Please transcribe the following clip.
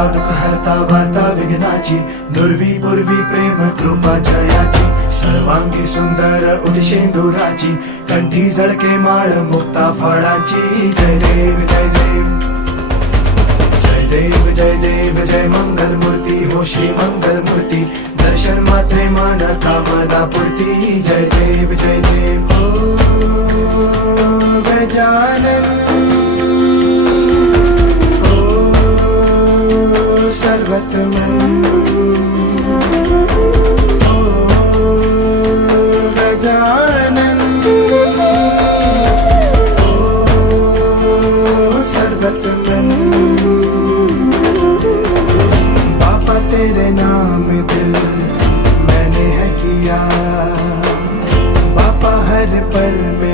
हरता दुःख हरता वार्ता विघ्नाची, दुर्वी पूर्वी प्रेम कृपा जयाची, सर्वांगी सुंदर उदिशेंदुराची, कंठी झळके माळ मुक्ता फळाची. जय देव जय देव जय देव जय देव जय मंगल मूर्ती हो श्री मंगल मूर्ती, दर्शन मात्रे मन कामना पूर्ती. जय देव जय देव हो गजानन हो सर्वतमन हो गजानन हो सर्वतमन. बाबा तेरे नाम दिल मैंने है किया, बाबा हर पल में